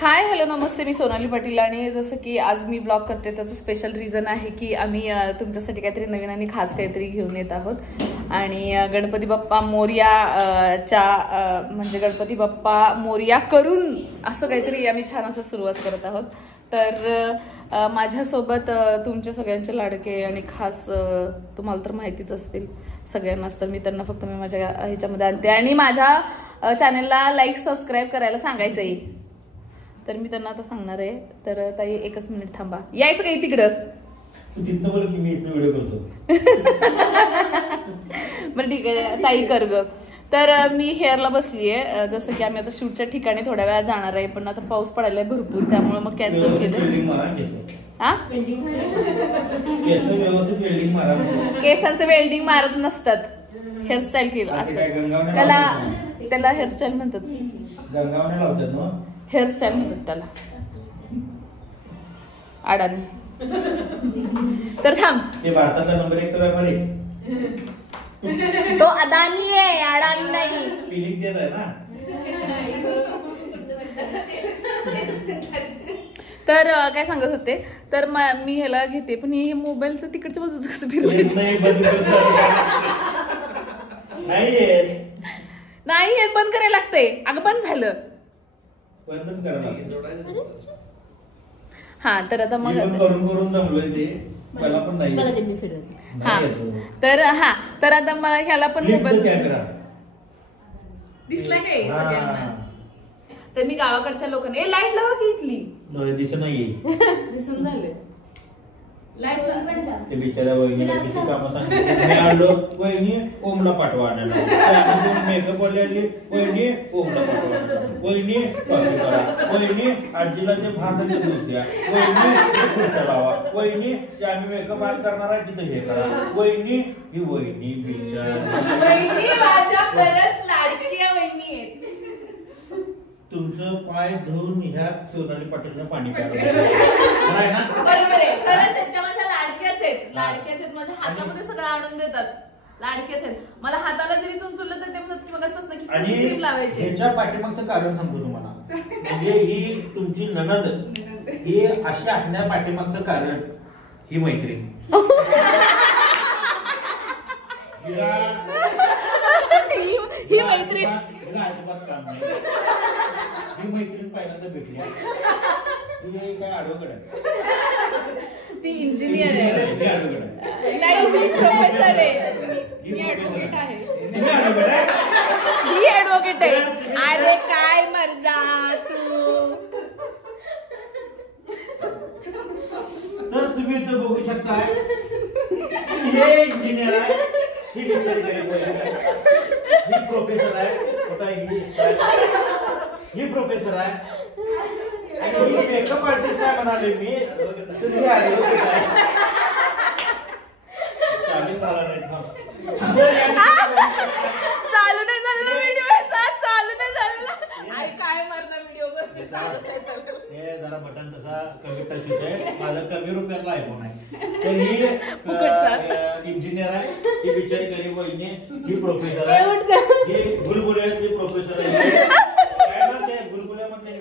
Hi hello नमस्ते, मी सोनाली पाटील आणि जसं की आज मी ब्लॉग करते त्याचं स्पेशल रिझन आहे की आम्ही तुमच्यासाठी काहीतरी नवीन आणि खास काहीतरी घेऊन येत आहोत आणि गणपती बाप्पा मोरया म्हणजे गणपती बाप्पा मोरया करून असं काहीतरी आम्ही छान असं सुरुवात करत आहोत. तर माझ्यासोबत तुमच्या सगळ्यांचे लाडके आणि खास तुम्हाला तर माहितीच असतील सगळ्यांनाच, तर मी त्यांना फक्त माझ्या ह्याच्यामध्ये आणते आणि माझ्या चॅनलला लाईक सबस्क्राईब करायला सांगायचं आहे. तर मी त्यांना आता सांगणार आहे. तर ताई एकच मिनिट थांबा, यायचं काही तिकडं व्हिडिओ करतो. बरं ठीक आहे ताई कर ग. तर मी हेअरला बसलीये, जसं की आम्ही आता शूटच्या ठिकाणी थोड्या वेळा जाणार आहे, पण आता पाऊस पडायला भरपूर, त्यामुळे मग कॅन्सल केलं. केसांचं वेल्डिंग मारत नसतात, हेअरस्टाईल केलं असतं त्याला हेअरस्टाईल म्हणतात. हेअरस्टाईल म्हणतात त्याला अडाणी. तर थांब, ते भारतातला नंबर 1 व्यापार आहे तो अदानी आहे, अडाणी नाही. फिलिंग देत आहे ना. तर काय सांगत होते, तर मी ह्याला घेते, पण हे मोबाईलचं तिकडच्या बाजूचं कसं फिरवायचं नाही, हे बंद करायला लागतंय. अगं बंद झालं. हा तर आता मग हा तर आता मला ह्याला पण मोबाईल दिसला काय सगळ्यांना. तर मी गावाकडच्या लोकांना लाईट लावा की इथली दिसत नाहीये, दिसून झाले लाईट ते बिचाऱ्या वहिनीला किती कामं सांगितली. मी आलो, वहिनी ओमला पाठवा आणायला, मेकअप वाली वहिनी ओमला पाठवा, वहिनी कॉफी करा, वहिनी आजीला ते भाताचे दूध द्या, वहिनी खुर्च्या लावा, वहिनी जे आम्ही मेकअप आज करणार आहे तिथे हे करा, वहिनी ही वहिनी वहिनी माझ्या बऱ्याच लाडक्या वहिनी आहेत. तुमचं पाय धुवून ह्या सोनाली पाटीलनं पाणी प्यायला बरोबर आहे. खरंच त्या माझ्या लाडक्याच आहेत, लाडक्याच आहेत. माझ्या हातामध्ये सगळं आणून देतात, लाडक्याच आहेत. मला हाताला जरी चुंचुलं तर ते म्हणतात की मगाचपासून की क्रीम लावायची. ह्याच्या पाठीमागचं कारण सांगतो तुम्हाला, म्हणजे ही तुमची नणंद ही अशी असण्या पाठीमागचं कारण ही मैत्रीण. ही मैत्रीण अजिबात काम नाही. ही मैत्रीण पहिल्यांदा भेटली, काय आडवगड आहे, ती इंजिनियर आहे, नाही मी प्रोफेसर आहे, मी ऍडव्होकेट आहे. ही ऍडव्होकेट आहे. अरे काय मर्दा तू. तर तुम्ही इथं बघू शकता, हे इंजिनियर आहे, ही प्रोफेसर आहे, ही प्रोफेसर आहे आणि ही मेकअप आर्टिस्ट आहे म्हणाले मी. चालू नाही झालेला व्हिडिओ, चालू नाही झालेला. काय मारता व्हिडिओ हे जरा बटन तसा कमी टच होतंय, माझा कमी रुपयातला आयफोन आहे. तर ही इंजिनियर आहे, ही बिचारी गरीब वहिनी, ही प्रोफेसर आहे, ही बुलबुल्याची प्रोफेसर आहे. काय म्हणते बुलबुल्या म्हटलं ही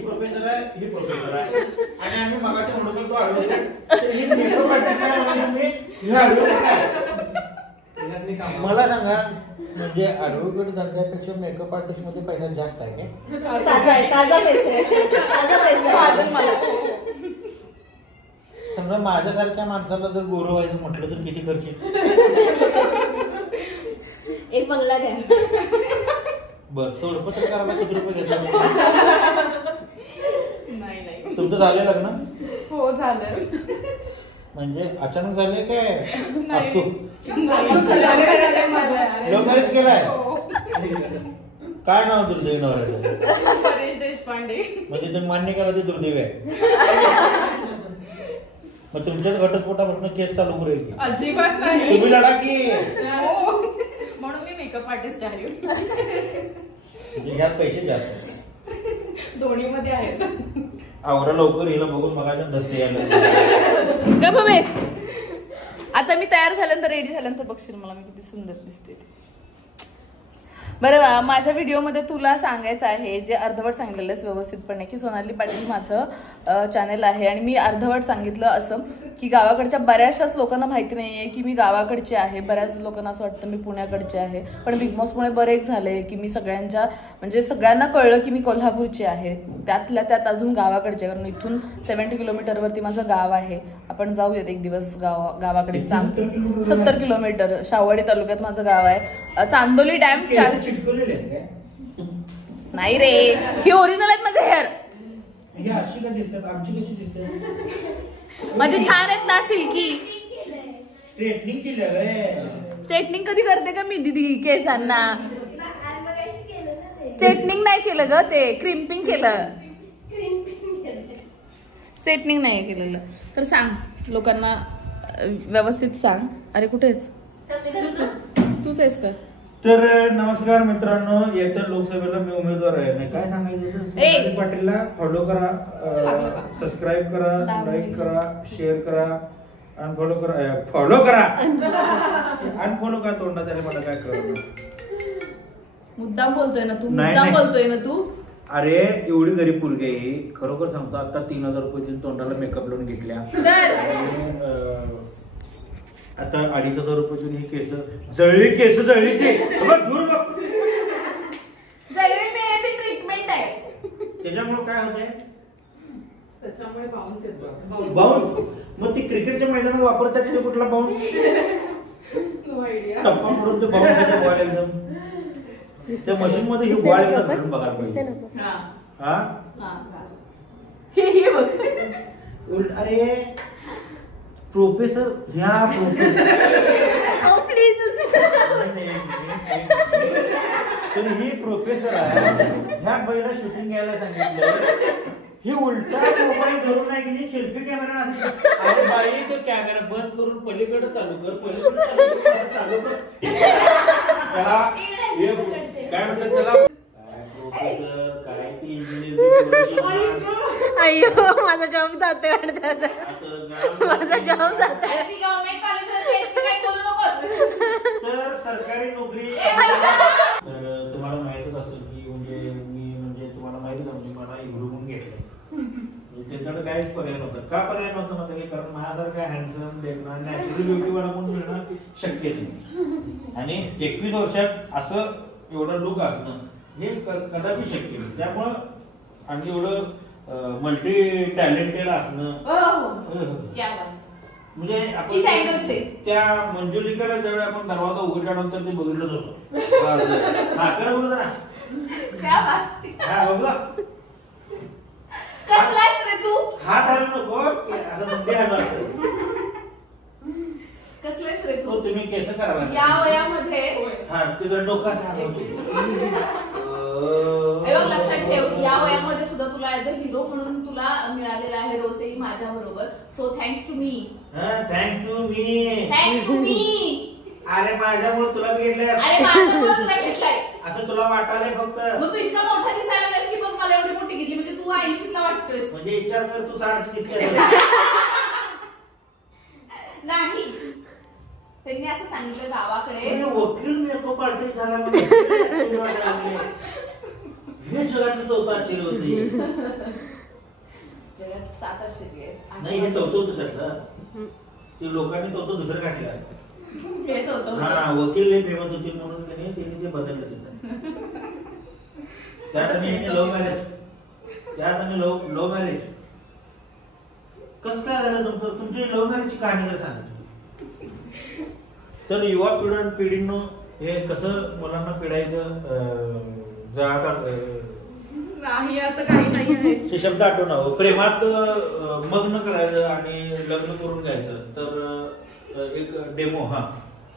प्रोफेसर आहे, ही प्रोफेसर आहे. आणि आम्ही मगाशी म्हणू शकतो मला सांगा, म्हणजे ऍडव्होकेट धंद्यापेक्षा मेकअप आर्टिस्ट मध्ये पैसा जास्त आहे समजा माझ्यासारख्या माणसाला जर गोरं व्हायचं म्हटलं तर किती खर्च एक बंगला द्या. बर पत्रकाराला किती रुपये घेतात? नाही. तुमचं झालं लग्न? हो झालं. म्हणजे अचानक झाले काय? लव्ह मॅरेज केलाय? काय नाव दुर्दैवी नवऱ्याचं? परेश देशपांडे. म्हणजे तुम्ही मान्य केला ते दुर्दैवी आहे? मग तुमच्याच घटस्फोटापासून केस चालू करेल की? अजिबात नाही. तुम्ही लढा की? म्हणून मी मेकअप आर्टिस्ट आहे. म्हणजे ह्यात पैसे जास्त दोन्ही मध्ये आहेत. आवरा लवकर हिला बघून मग दसते यायला. आता मी तयार झाल्यानंतर रेडी झाल्यानंतर बघशील मला मी किती सुंदर दिसते. बरं, माझ्या व्हिडिओमध्ये तुला सांगायचं आहे, जे अर्धवट सांगितलेलं व्यवस्थितपणे, की सोनाली पाटील माझं चॅनल आहे. आणि मी अर्धवट सांगितलं असं की गावाकडच्या बऱ्याचशाच लोकांना माहिती नाही आहे की मी गावाकडचे आहे. बऱ्याच लोकांना असं वाटतं मी पुण्याकडचे आहे. पण बिग बॉसमुळे बरेच झाले की मी सगळ्यांना कळलं की मी कोल्हापूरचे आहे. त्यातल्या त्यात अजून गावाकडचे, कारण इथून 70 किलोमीटरवरती माझं गाव आहे. आपण जाऊयात एक दिवस गावाकडे. 70 किलोमीटर शाहूवाडी तालुक्यात माझं गाव आहे. चांदोली डॅम नाही रे, ही ओरिजिनल आहेत माझे हेअर. माझे छान आहेत ना सिल्की. स्ट्रेटनिंग कधी करते का मी दीदी केसांना? स्ट्रेटनिंग नाही केलं ग, ते क्रिम्पिंग केलं, स्ट्रेटनिंग नाही केलेलं. तर सांग लोकांना, व्यवस्थित सांग. अरे कुठेस तूच आहेस का? तर नमस्कार मित्रांनो, येत्या लोकसभेला मी उमेदवार आहे. नाही काय सांगायचं, सोनाली पाटीलला फॉलो करा, सबस्क्राईब करा, लाईक करा, शेअर करा, अनफॉलो करा, फॉलो करा, अनफॉलो का तोंडात आले मला काय कळलं. मुद्दाम बोलतोय ना तू, मुद्दाम बोलतोय ना तू. अरे एवढी गरीब पोरगी आहे, खरोखर सांगतो. आता 3000 रुपये तोंडाला मेकअप लावून घेतल्या. आता 2500 रुपये ही केस जळली ते दूर ट्रीटमेंट आहे. त्याच्यामुळे काय होतंय, त्याच्यामुळे बाउन्स येतो. बाउन्स. मग ती क्रिकेटच्या मैदानात वापरतात ते कुठला बाउन्स? टप्पा पडून ते बाउन्स येते बॉल एकदम. त्या मशीन मध्ये ही बॉल एकदम घालून बघायला पाहिजे. अरे प्रोफेसर ह्या तर ही प्रोफेसर आहे. ह्या पहिला शूटिंग घ्यायला सांगितलं, ही उलटा मोबाईल धरून आहे की नाही, सेल्फी कॅमेरा. अरे बाई तो कॅमेरा बंद करून पलीकडे चालू कर, पलीकडे चालू कर. काय म्हणतात त्याला, प्रोफेसर काय ती इंजिनिअरिंग. अय्यो माझा जॉब जाते वाटत, माझा जॉब जाते. तर सरकारी नोकरी. तर तुम्हाला माहितच असेल की म्हणजे तुम्हाला माहितीच आहे, मला इग्रू म्हणून घेतलं. त्यांच्याकडे काहीच पर्याय नव्हता. का पर्याय नव्हता माहिती आहे, कारण माझ्यासारखा हँडसम देखणं नॅचरल ब्युटीवाला म्हणून मिळणं शक्यच नाही. आणि 21 वर्षात असं एवढं लुक असणं हे कदापि शक्य नाही. त्यामुळं आणि एवढं मल्टी टॅलेंटेड असणं म्हणजे त्या मंजुलिकाला ज्यावेळी आपण दरवाजा उघडल्यानंतर ते बघितलंच होतं. हा कर बघ जरा, बघ तू हात हलू नको, असं मुंडे हलू असतं. कसलेस रे तू? तुम्ही केस करा या वयामध्ये. हा तुझं डोकं लक्षात ठेव, या वयामध्ये सुद्धा तुला ऍज अ हिरो म्हणून तुला मिळालेला आहे रोल, तेही माझ्या बरोबर. So thanks to me. Thanks to me. Thanks to me. अरे माझ्यामुळे तुला घेतलंय. अरे माझ्यामुळे तुला घेतलाय असं तुला वाटायलंय फक्त. मग तू इतका मोठा दिसायला लागलास की बघ मला एवढी मोठी घेतली, म्हणजे तू 80 ला वाटतोयस. म्हणजे विचार कर, तू 60 दिसते. नाही, त्यांनी असं सांगितलं गावाकडे. वकील मेकअप आर्टिस्ट झाला हे जगातलं चौथं आश्चर्य होते. जगात 7 आश्चर्य आहेत. नाही हे चौथं होतं त्यातलं. ते लोकांनी चौथं दुसरं काढलं. हेच होतं. हा वकील फेमस होतील म्हणून त्यांनी ते बदललं तिथं. त्यात आणि लव्ह मॅरेज, त्यात आणि लव्ह मॅरेज. कसं काय झालं तुमचं, तुमची लव्ह मॅरेजची कहाणी जर सांगा. तर युवा पिढीनं हे कसं मुलांना पिढायचं नाही, असं काही नाही आहे. हे शब्द आठवण, प्रेमात मग्न करायचं आणि लग्न करून घ्यायचं. तर एक डेमो. हा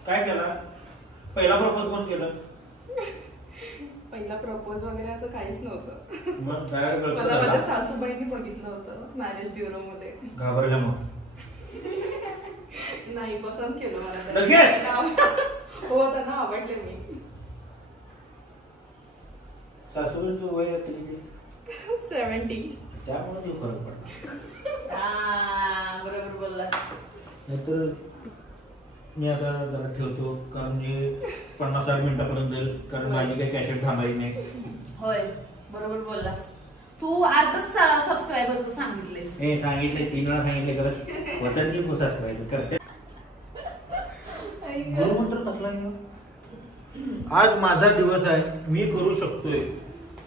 काय केला, पहिला प्रपोज कोण केलं? पहिला प्रपोज वगैरे असं काहीच नव्हतं. मग काय मला माझ्या सासूबाईंनी बघितलं होतं मॅरेज ब्युरो मध्ये. घाबरल्या मग? नाही, पसंत केलं मला. हो, त्यांना आवडले मी. सासूबाईंचं वय 70. त्यामुळे ते फरक पडला. बरोबर बोललास. नाहीतर मी आता जरा ठेवतो कारण हे 50-60 मिनिटापर्यंत जाईल कारण माझी काही कॅसेट थांबायची नाही. होय बरोबर बोललास तू. आता सबस्क्रायबरचं सांगितलेस. हे सांगितले 3 वेळा सांगितले खरंच होतात की सबस्क्राईब करते. गुरुमंत्र कसला आहे? आज माझा दिवस आहे, मी करू शकतोय,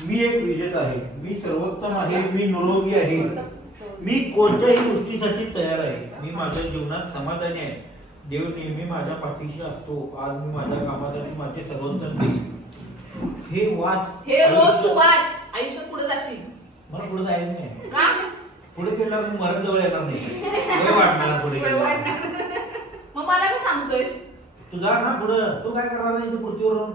मी एक विजेता आहे, मी सर्वोत्तम आहे, मी निरोगी आहे, मी कोणत्याही गोष्टीसाठी तयार आहे, मी माझ्या जीवनात समाधानी आहे, देव नेहमी माझ्या पाठीशी असतो, आज मी माझ्या कामासाठी माझे सर्वोत्तम देईल. हे वाच, हे रोज तू वाच, आयुष्यात पुढे जाशील. मला पुढे जायचं नाही. का? पुढे गेल्यावर मरण जवळ येणार नाही. वय वाढणार पुढे मग मला काय सांगतोयस? तुझा ना पुढं तू काय करणार नाही पृथ्वीवरून.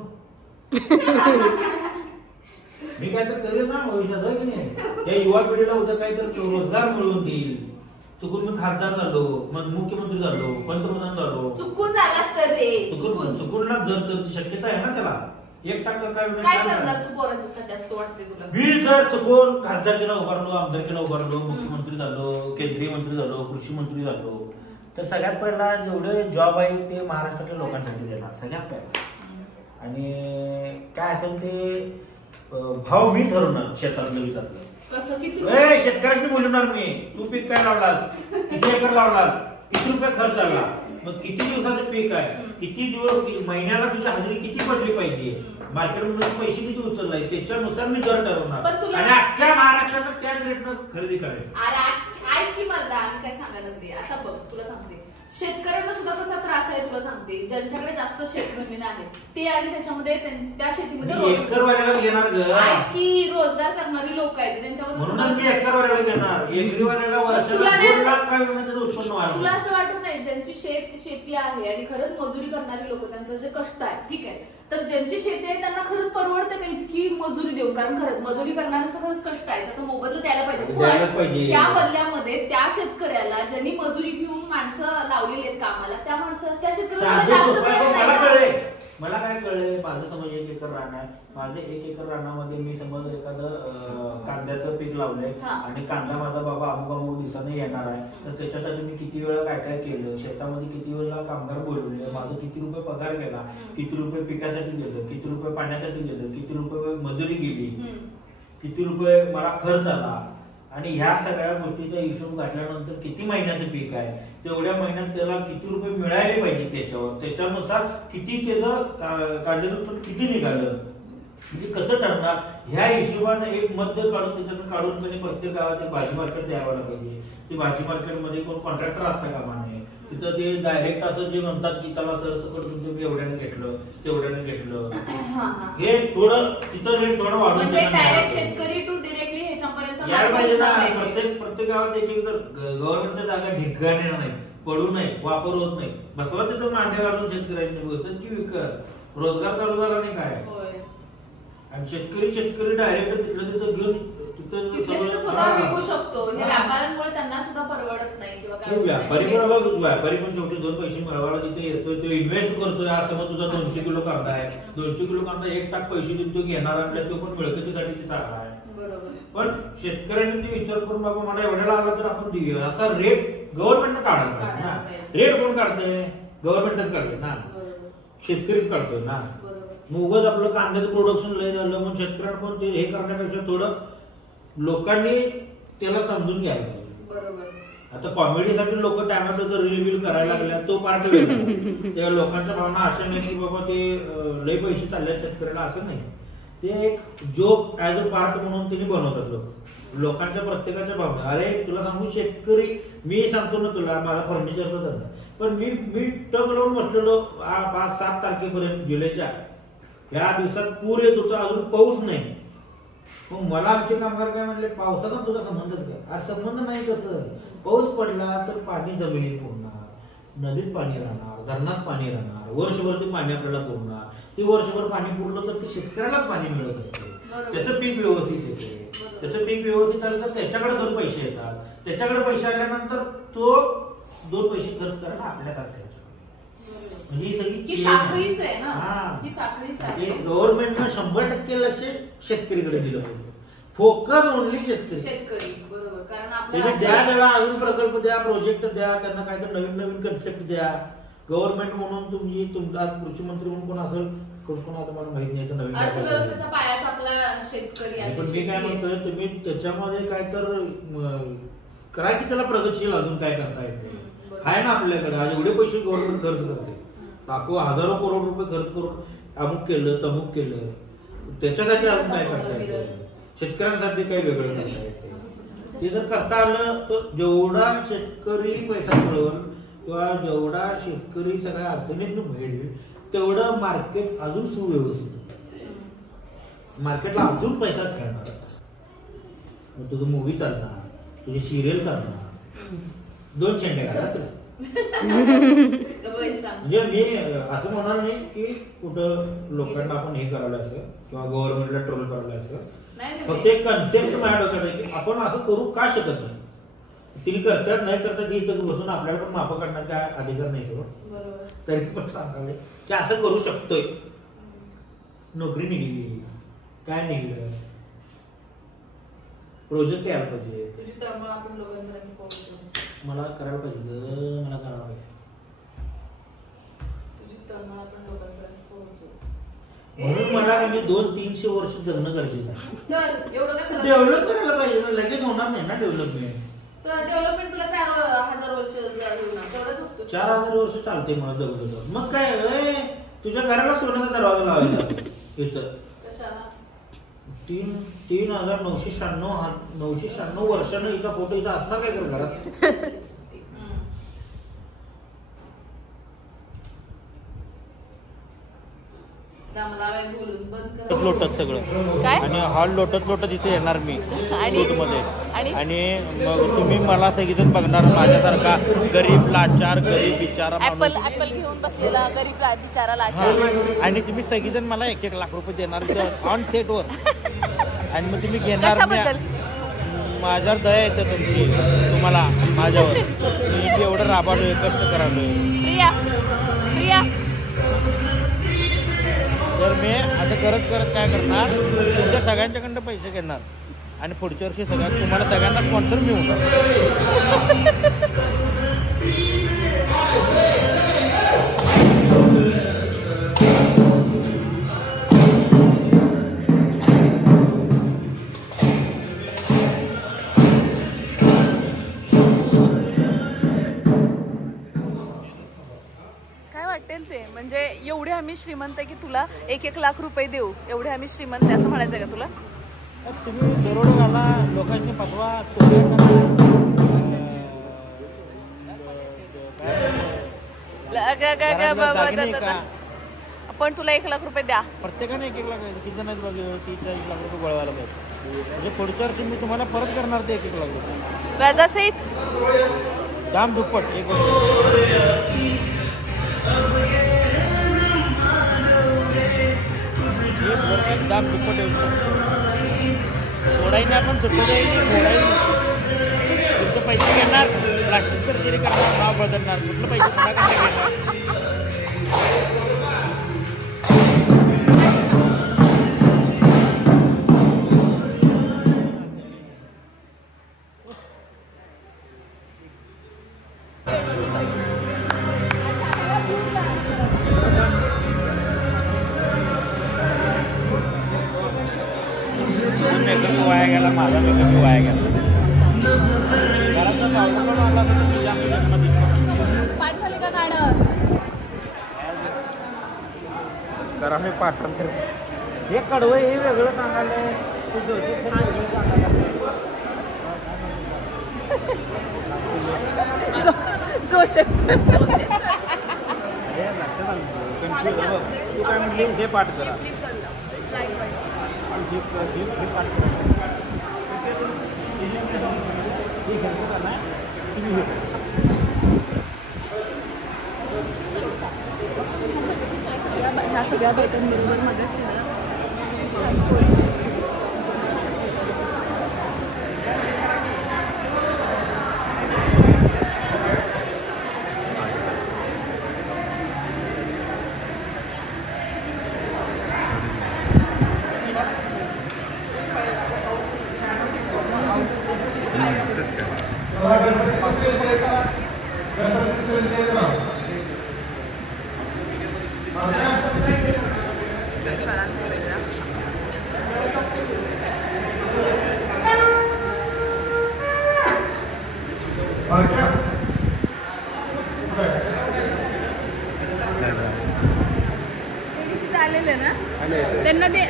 मी काय तर करेल ना भविष्यात आहे की नाही. या युवा पिढीला उद्या काही तर रोजगार मिळवून देईल. चुकून मी खासदार झालो, मुख्यमंत्री झालो, पंतप्रधान झालो, चुकून झालास तर रे. चुकूनला जर तर ती शक्यता आहे ना त्याला. 1% काय करणार तू पोरांच्यासाठी असं वाटते तुला? मी जर चुकून खासदारकीला उभारलो, आमदारकीला उभारलो, मुख्यमंत्री झालो, केंद्रीय मंत्री झालो, कृषी मंत्री झालो, तर सगळ्यात पहिला जेवढे जॉब आहे ते महाराष्ट्रातल्या लोकांसाठी देणार सगळ्यात पहिला. आणि काय असेल ते भाव मी ठरवणार शेतातलं विकातलं. कसं की तू शेतकऱ्यांनी बोलणार मी. तू पीक काय लावलास, किती एकर लावलास, किती रुपये खर्च आला, मग किती दिवसाचं पीक आहे, किती दिवस महिन्याला तुझी हजेरी किती पडली पाहिजे, मार्केटमध्ये पैसे किती उचललाय, त्याच्यानुसार मी दर ठरवणार आणि अख्ख्या महाराष्ट्राला त्याच रेटनं खरेदी करायचं. अरे ऐक की मला काय सांगायला लागली. आता बघ तुला सांगते, शेतकऱ्यांना सुद्धा कसा त्रास आहे तुला सांगते. ज्यांच्याकडे जास्त शेत जमीन आहे ते आणि त्याच्यामध्ये त्या शेतीमध्ये एकरवाल्याला घेणार की रोजगार करणारी लोक आहेत त्यांच्यामध्ये एकरवाल्याला घेणार. एकरीवाल्याला वर्षाला 2 लाख काय उत्पन्न वाढणार. तुला असं वाटत नाही ज्यांची शेती आहे आणि खरंच मजुरी करणारी लोक त्यांचं जे कष्ट आहे ठीक आहे, तर ज्यांची शेती आहे त्यांना खरंच परवडते का इतकी मजुरी देऊन? कारण खरंच मजुरी करणाऱ्यांचं खरंच कष्ट आहे, त्याचा मोबदला द्यायला पाहिजे. त्या बदल्यामध्ये त्या शेतकऱ्याला ज्यांनी मजुरी घेऊन माणसं लावलेली आहेत कामाला, त्या माणसं त्या शेतकऱ्याला मला काय कळलंय, माझं समज 1 एकर रान आहे, माझं 1 एकर रानामध्ये मी समज एखादं कांद्याचं पीक लावलंय आणि कांदा माझा बाबा अमुक दिवसाने येणार आहे, तर त्याच्यासाठी मी किती वेळा काय काय केलं, शेतामध्ये किती वेळा कामगार बोलवले, माझं किती रुपये पगार केला, किती रुपये पिकासाठी गेलं, किती रुपये पाण्यासाठी गेलं, किती रुपये मजुरी गेली, किती रुपये मला खर्च आला, आणि ह्या सगळ्या गोष्टीचा हिशोब घातल्यानंतर किती महिन्याचं पीक आहे, तेवढ्या महिन्यात त्याला किती रुपये मिळाले पाहिजे, त्याच्यानुसार किती त्याचं कांद्याचं उत्पन्न किती निघालं, म्हणजे कसं ठरणार, ह्या हिशोबाने एक मध्य काढून त्याच्यातून काढून त्यांनी प्रत्येक गावात एक भाजी मार्केट द्यायला पाहिजे. ते भाजी मार्केटमध्ये कोण कॉन्ट्रॅक्टर असता कामा नये. तिथं ते डायरेक्ट असं जे म्हणतात की त्याला सरसकट तुमचं एवढ्याने घेतलं तेवढ्याने घेतलं, हे थोडं तिथं रेट थोडं वाढून शेतकरी टू डिरेक्टली यायला पाहिजे ना. प्रत्येक गावात एक जर गव्हर्नमेंटच्या जागा ढिगाणे नाही, पडू नये, वापर होत नाही, बसवा तिथं मांड्या काढून शेतकऱ्यांनी बोलतात की विकत रोजगार चालू झाला नाही काय. आणि शेतकरी डायरेक्ट तिथलं तिथं घेऊन विकू शकतो. व्यापाऱ्यांमुळे त्यांना सुद्धा परवडत नाही. व्यापारी पण शेवटी 2 पैसे मिळवायला तिथे येतोय, तो इन्व्हेस्ट करतोय. आज समज तुझा 200 किलो कांदा आहे, 200 किलो कांदा 1 पैसे देऊन तो घेणार असल्या तो पण मिळकतीसाठी तिथं आला आहे. पण शेतकऱ्यांनी ते विचार करून बाबा मला एवढ्याला आला तर आपण देऊया असा रेट गव्हर्नमेंटनं काढायला पाहिजे ना. रेट कोण काढतंय? गव्हर्नमेंटच काढते ना, शेतकरीच काढतोय ना. उगाच आपलं कांद्याचं प्रोडक्शन लय झालं म्हणून शेतकऱ्यांना पण ते हे करण्यापेक्षा थोडं लोकांनी त्याला समजून घ्यायला पाहिजे. आता कॉमेडीसाठी लोक टॅमॅटोचं रिव्हिल करायला लागल्या, तो पार्ट तेव्हा लोकांच्या भावना अशा नाही की बाबा ते लय पैसे चालले शेतकऱ्याला, असं नाही. ते एक जोक ऍज अ पार्ट म्हणून त्यांनी बनवतात लोकांच्या प्रत्येकाच्या भावना. अरे तुला सांगू, शेतकरी मी सांगतो ना तुला, माझा फर्निचरचा धंदा, पण मी टक लावून बसलेलो 5-7 तारखेपर्यंत जुलैच्या. या दिवसात पूर येत होता, अजून पाऊस नाही. मग मला आमचे कामगार काय म्हणले, पावसाचा तुझा संबंधच काय? अरे संबंध नाही. कसं पाऊस पडला तर पाणी जमिनीत पुरणार, नदीत पाणी राहणार, धरणात पाणी राहणार, वर्षभर ते पाणी आपल्याला पुरणार. ते वर्षभर पाणी पुरलं तर ते शेतकऱ्यालाच पाणी मिळत असते, त्याचं पीक व्यवस्थित येते. त्याचं पीक व्यवस्थित आलं तर त्याच्याकडे 2 पैसे येतात. त्याच्याकडे पैसे आल्यानंतर तो 2 पैसे खर्च करायला आपल्यासारख्या. गव्हर्नमेंटनं 100% लक्ष शेतकरीकडे दिलं पाहिजे. फोकस ओनली शेतकरी. बरोबर. द्या त्याला अजून प्रकल्प द्या, प्रोजेक्ट द्या, त्यांना काहीतरी नवीन कन्सेप्ट द्या. गव्हर्नमेंट म्हणून तुम्ही आज कृषी मंत्री म्हणून कोण असेल कोण आता मला माहित नाही नवीन अर्थव्यवस्थेचा पायाच आपला शेतकरी आहे. पण मी काय म्हणतोय तुम्ही त्याच्यामध्ये काय तर करा की त्याला प्रगतशील अजून काय करता येते आहे ना आपल्याकडे. आज एवढे पैसे गव्हर्नमेंट खर्च करते लाखो हजारो करोड रुपये खर्च करून अमुक केलं तमुक केलं त्याच्यासाठी अजून काय करता येतं. शेतकऱ्यांसाठी काही वेगळं करता येते. ते जर करता आलं तर जेवढा शेतकरी पैसा मिळवल किंवा जेवढा शेतकरी सगळ्या अडचणीतून बाहेर तेवढं मार्केट अजून सुव्यवस्थित मार्केटला अजून पैसा खेळणार. मग तुझं मूवी चालणार तुझी सिरियल चालणार 2 चेंडे घाला. म्हणजे मी असं म्हणणार नाही की कुठं लोकांना आपण हे करायला असं किंवा गव्हर्नमेंटला ट्रोल करायला असं. फक्त एक कन्सेप्ट माझ्या डोक्यात आहे की आपण असं करू का शकत नाही. तिने करतात नाही करतात इथं बसून आपल्याला पण माफं काढण्याचा अधिकार नाही सोड. तरी पण सांगावे की असं करू शकतोय. नोकरी निघली काय निघलं प्रोजेक्ट यायला पाहिजे. मला करायला पाहिजे मला करायला पाहिजे. म्हणून मला म्हणजे 200-300 वर्ष जगणं गरजेचं आहे. डेव्हलप करायला पाहिजे ना. लगेच होणार नाही ना डेव्हलपमेंट. डेव्हलपमेंट तुला 4000 वर्ष 4000 वर्ष चालते मला जगलं. मग काय तुझ्या घराला सोन्याचा दरवाजा लावायचा इथं. 3996 वर्षानं इथं फोटो इथं असणार काय कर घरात. लोटत सगळं काय आणि हॉल लोटत इथे येणार मी मध्ये आणि मग तुम्ही मला सगळीजण बघणार माझ्यासारखा गरीब लाचार गरीब बिचारा ऍपल घेऊन बसलेला गरीब बिचारा लाचार माणूस. आणि तुम्ही सगळीजण मला 1-1 लाख रुपये देणार ऑन सेटवर. आणि मग तुम्ही घेणार माझ्यावर दया येते तुमची तुम्हाला माझ्यावर मी एवढं राबालोय कष्ट करालोय. प्रिया तर मी असं करत काय करणार तुमच्या सगळ्यांच्याकडनं पैसे घेणार आणि पुढच्या वर्षी तुम्हाला सगळ्यांना स्पॉन्सर मी होणार. ते म्हणजे एवढे आम्ही श्रीमंत आहे की तुला 1-1 लाख रुपये देऊ एवढे आम्ही श्रीमंत आहे असं म्हणायचं का तुला. तुम्ही दरोड घाला लोकांनी पाठवा पण तुला 1 लाख रुपये द्या प्रत्येकाने 1-1 लाख किती जण 30-40 लाख रुपये गोळवायला पाहिजे. म्हणजे पुढच्या वर्षी मी तुम्हाला परत करणार ते 1-1 लाख रुपये व्याजासहित दाम दुप्पट. 1 वर्ष दाम दुप्पट येऊ शकतो. घोडाईने आपण सुट्टी द्यायची घोडाई तुमचे पैसे घेणार प्लास्टिक सर्जरी करणार नाव बदलणार कुठलं पैसे पुन्हा घेणार. मेकअप वाया गेला माझा मेकअप वाया गेला. घरात पावडर पण आणला पाठवले का गाणं करा मी पाठवतो. हे कडवं हे वेगळं सांगायला जोसेफ तू काय म्हणली हे पाठ करा ह्या सगळ्या बायकांबरोबर माझ्या शहरात छान आलेले ना त्यांना ते